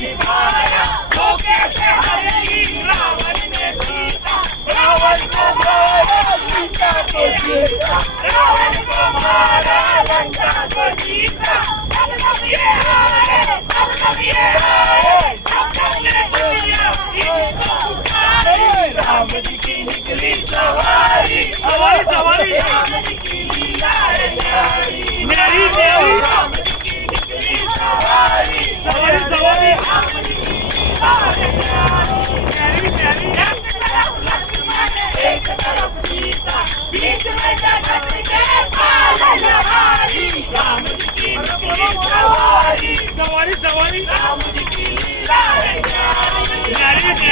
निभाया, धोखे से हरेली रावण ने सीता, रावण को मारा लंका को जीता, रावण को मारा लंका को जीता। तब तब ये आए, तब तब ये आए, तब तब ने दुनिया इनको पुकारे, राम जी की निकली सवारी, सवारी सवारी, राम जी की लीला है न्यारी, न्यारी न्यारी, राम जी की निकली सवारी, सवारी सवारी, राम जी की लीला है न्यारी, न्यारी न्यारी। एक तरफ लक्ष्मण एक तरफ सीता, बीच में जगत के पालनहारी, राम जी की निकली सवारी, सवारी सवारी, राम जी की लीला है न्यारी, न्यारी।